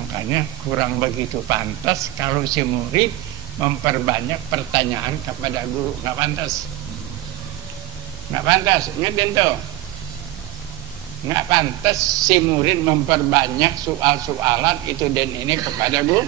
Makanya kurang begitu pantas kalau si murid memperbanyak pertanyaan kepada guru. Nggak pantas. Nggak pantas, ingetin tuh. Nggak pantas si murid memperbanyak soal-soalan itu dan ini kepada guru.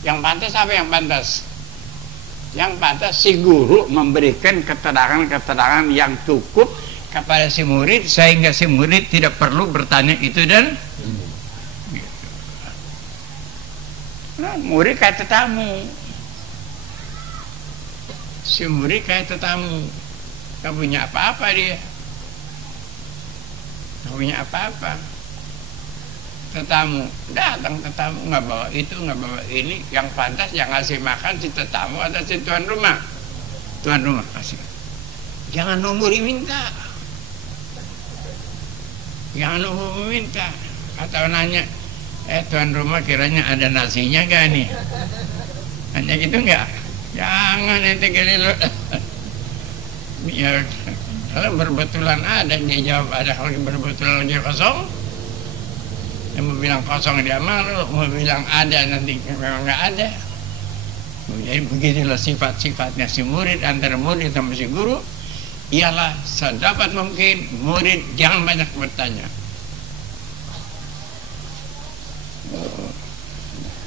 Yang pantas apa yang pantas? Yang pantas si guru memberikan keterangan-keterangan yang cukup kepada si murid sehingga si murid tidak perlu bertanya itu dan gitu. Nah, murid kayak tetamu. Si murid kayak tetamu. Gak punya apa-apa dia. Gak punya apa-apa. Tetamu, datang tetamu, nggak bawa itu, nggak bawa ini. Yang pantas yang ngasih makan si tetamu atau si tuan rumah. Tuan rumah kasih. Jangan nunggu diminta. Jangan nunggu minta. Atau nanya, tuan rumah kiranya ada nasinya gak nih? Hanya gitu nggak? Jangan ente gini lo. Biar kalau berbetulan ada, dia jawab ada. Kalau berbetulan lagi kosong, yang mau bilang kosong dia malu, mau bilang ada nanti memang nggak ada. Jadi begitulah sifat-sifatnya si murid antara murid sama si guru. Ialah sedapat mungkin murid jangan banyak bertanya.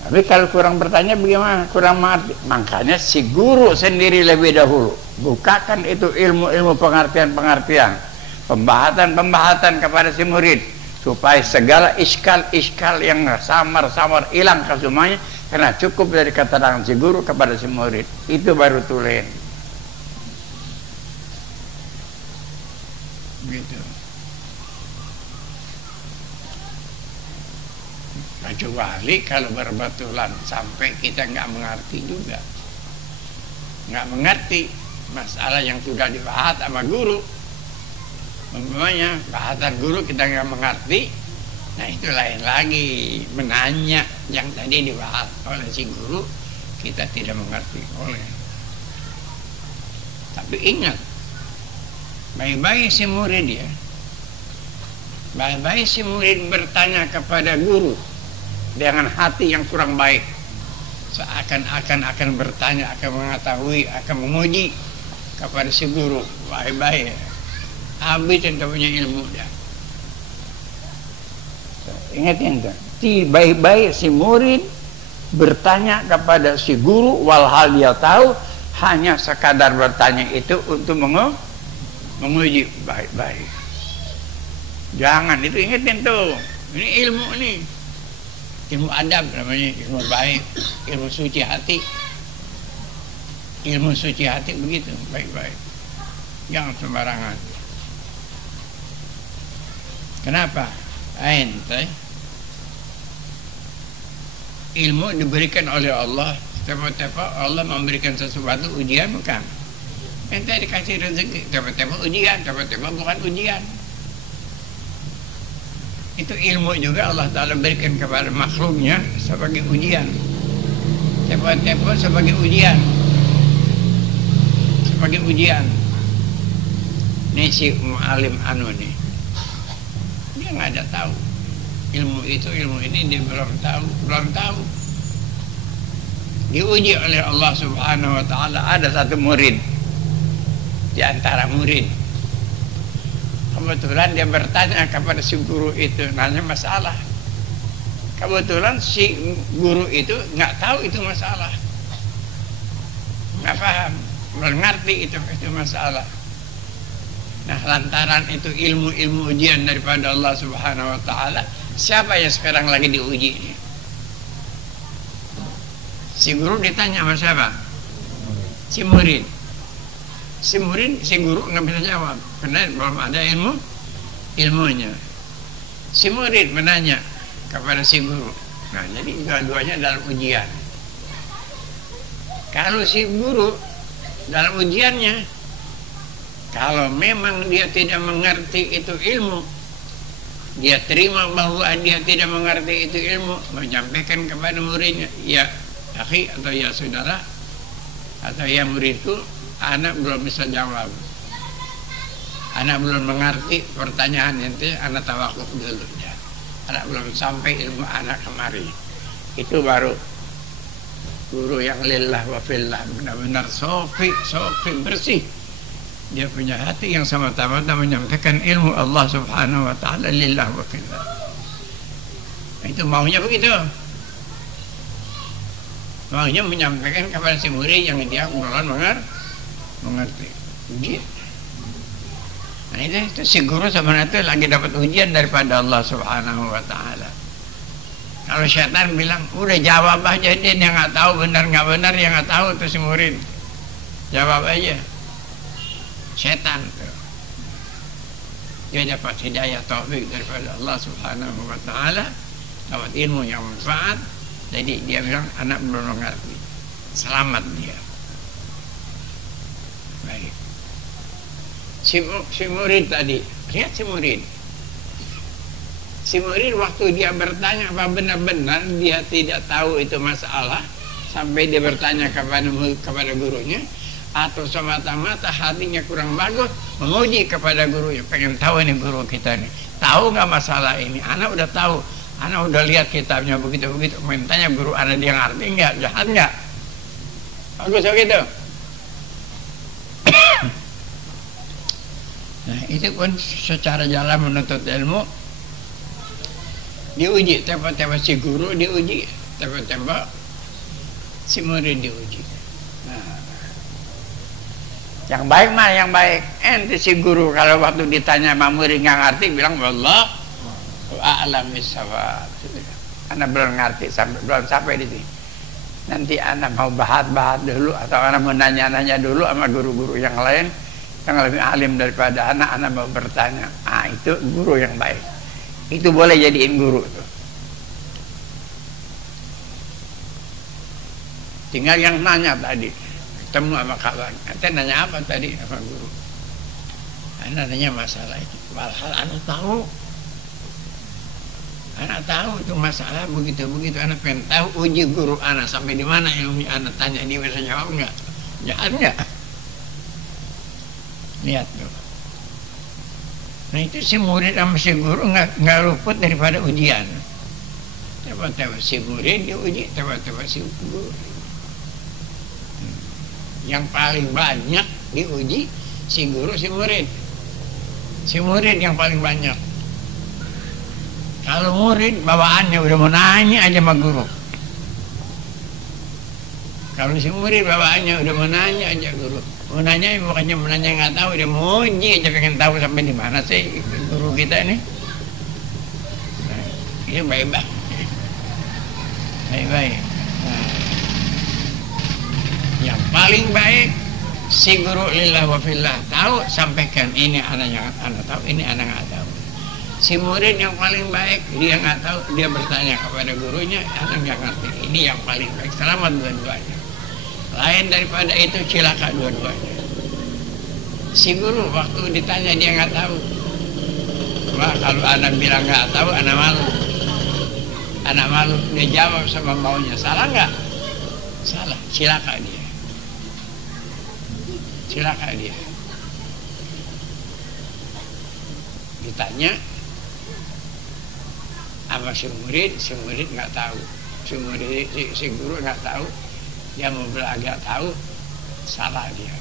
Tapi kalau kurang bertanya bagaimana? Kurang mengerti. Makanya si guru sendiri lebih dahulu bukakan itu ilmu-ilmu pengertian-pengertian, pembahasan-pembahasan kepada si murid supaya segala iskal-iskal yang samar-samar hilang ke semuanya karena cukup dari keterangan si guru kepada si murid. Itu baru tulen. Gitu. Kecuali kalau berbetulan sampai kita nggak mengerti juga, nggak mengerti masalah yang sudah dibahas sama guru, umpamanya bahasan guru kita nggak mengerti, nah itu lain lagi. Menanya yang tadi dibahas oleh si guru kita tidak mengerti oleh. Tapi ingat, baik-baik si murid ya, baik-baik si murid bertanya kepada guru dengan hati yang kurang baik, seakan-akan akan bertanya, akan mengetahui, akan menguji kepada si guru. Baik-baik habis yang punya ilmu dah. Ingatin tuh, baik-baik si murid bertanya kepada si guru walhal dia tahu hanya sekadar bertanya itu untuk menguji. Baik-baik, jangan itu, ingetin tuh, ini ilmu nih, ilmu adab namanya, ilmu baik, ilmu suci hati. Ilmu suci hati begitu, baik-baik, jangan sembarangan. Kenapa? Ente ilmu diberikan oleh Allah. Tiba-tiba Allah memberikan sesuatu ujian bukan? Ente dikasih rezeki, tiba-tiba ujian, tiba-tiba bukan ujian. Itu ilmu juga Allah Ta'ala berikan kepada makhluknya sebagai ujian. Tiba-tiba sebagai ujian. Sebagai ujian. Ini si mu'alim anu nih, dia nggak ada tahu ilmu itu, ilmu ini dia belum tahu. Diuji oleh Allah Subhanahu Wa Ta'ala. Ada satu murid di antara murid, kebetulan dia bertanya kepada si guru itu, nanya masalah. Kebetulan si guru itu nggak tahu itu masalah, nggak paham, belum ngerti itu masalah. Nah, lantaran itu ilmu-ilmu ujian daripada Allah Subhanahu Wa Ta'ala, siapa yang sekarang lagi diuji? Si guru ditanya sama siapa? Si murid. Si guru nggak bisa jawab karena belum ada ilmunya. Si murid menanya kepada si guru. Nah, jadi dua-duanya dalam ujian. Kalau si guru dalam ujiannya, kalau memang dia tidak mengerti itu ilmu, dia terima bahwa dia tidak mengerti itu ilmu, menyampaikan kepada muridnya, ya akhi atau ya saudara atau ya muridku, anak belum bisa jawab, anak belum mengerti pertanyaan itu, anak tawakuf dulu ya. anak belum sampai ilmu anak kemari. Itu baru guru yang lillah wa fillah, benar-benar sofi bersih. Dia punya hati yang semata-mata menyampaikan ilmu Allah Subhanahu wa ta'ala lillah wa fillah. Itu maunya begitu. Maunya menyampaikan kepada si murid yang dia mulai mengerti. Ujian. Nah itu si guru sebenarnya itu lagi dapat ujian daripada Allah Subhanahu wa ta'ala. Kalau syaitan bilang, udah jawab aja, dia nggak tahu benar nggak benar, yang nggak tahu tuh si murid. Jawab aja. Setan tuh. Dia dapat hidayah taufik daripada Allah Subhanahu wa ta'ala, dapat ilmu yang manfaat. Jadi dia bilang, anak belum mengerti. Selamat dia. Baik. Si murid tadi, lihat si murid. Si murid waktu dia bertanya apa benar-benar dia tidak tahu itu masalah, sampai dia bertanya kepada gurunya, atau semata-mata hatinya kurang bagus menguji kepada gurunya, pengen tahu ini guru kita nih tahu nggak masalah ini. Anak udah tahu, anak udah lihat kitabnya begitu-begitu, tanya guru anak dia ngerti nggak, jahat nggak, bagus begitu. Nah itu pun secara jalan menuntut ilmu diuji, tempat-tempat si guru diuji, tempat-tempat si murid diuji. Nah, yang baik mah yang baik. Ente si guru kalau waktu ditanya sama murid nggak ngerti bilang wallah a'lam bissawab. Anak belum ngerti, belum sampai di sini. Nanti anak mau bahas-bahas dulu atau anak mau nanya-nanya dulu sama guru-guru yang lain yang lebih alim daripada anak mau bertanya. Ah itu guru yang baik. Itu boleh jadiin guru tuh. Tinggal yang nanya tadi, ketemu sama kawan, ente nanya apa tadi sama guru? Anak nanya masalah itu. Walhal anak tahu itu masalah begitu-begitu. Anak pengen tahu, uji guru anak sampai di mana ilmu anak tanya, dia bisa jawab nggak? Jahat nggak? Lihat tuh. Nah itu si murid sama si guru nggak luput daripada ujian. Tiba-tiba si murid diuji, tiba-tiba si guru. Yang paling banyak diuji si guru, si murid. Si murid yang paling banyak. Kalau murid bawaannya udah mau nanya aja sama guru. Kalau si murid bawaannya udah mau nanya aja guru. Mau nanya, bukannya mau nanya nggak tahu, dia mau uji aja, pengen tahu sampai di mana sih guru kita ini. Nah, ini baik-baik. Baik-baik. Nah, yang paling baik si guru lillah wa fillah tahu, sampaikan ini anak yang anak tahu, ini anak nggak tahu. Si murid yang paling baik, dia nggak tahu, dia bertanya kepada gurunya, anak nggak ngerti. Ini yang paling baik. Selamat dua-duanya. Lain daripada itu cilaka dua-duanya. Si guru waktu ditanya dia nggak tahu. Wah kalau anak bilang nggak tahu, anak malu. Anak malu, dia jawab sama maunya. Salah nggak? Salah, cilaka dia. Cilaka dia. Ditanya sama si murid nggak tahu. Si guru nggak tahu. Dia mau belajar tahu, salah dia.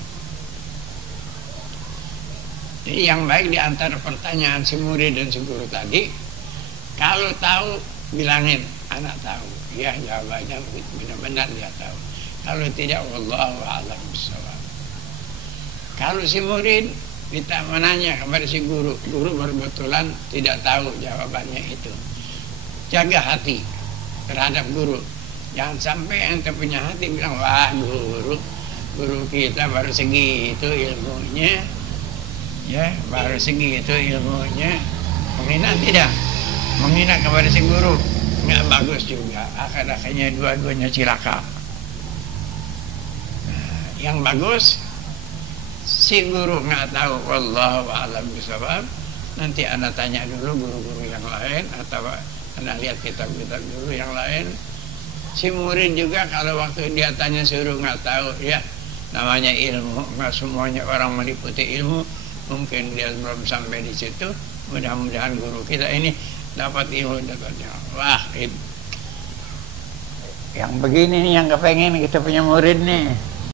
Jadi yang baik di antara pertanyaan si murid dan si guru tadi, kalau tahu bilangin anak tahu, ya jawabannya benar-benar dia tahu. Kalau tidak, wallahu a'lam bishawab. Kalau si murid kita menanya kepada si guru, guru berbetulan tidak tahu jawabannya itu, jaga hati terhadap guru. Jangan sampai ente punya hati bilang, wah guru kita baru segitu ilmunya, ya baru segitu ilmunya. Menghina tidak, menghina kepada si guru nggak bagus juga. Akhir-akhirnya dua-duanya cilaka. Nah, yang bagus si guru nggak tahu, wallahu a'lam bishawab. Nanti anak tanya dulu guru-guru yang lain atau anak lihat kitab-kitab guru yang lain. Si murid juga kalau waktu dia tanya suruh nggak tahu, ya namanya ilmu, nggak semuanya orang meliputi ilmu. Mungkin dia belum sampai di situ. Mudah-mudahan guru kita ini dapat ilmu, dapat ilmu. Wah, yang begini nih yang kepengen kita punya murid nih.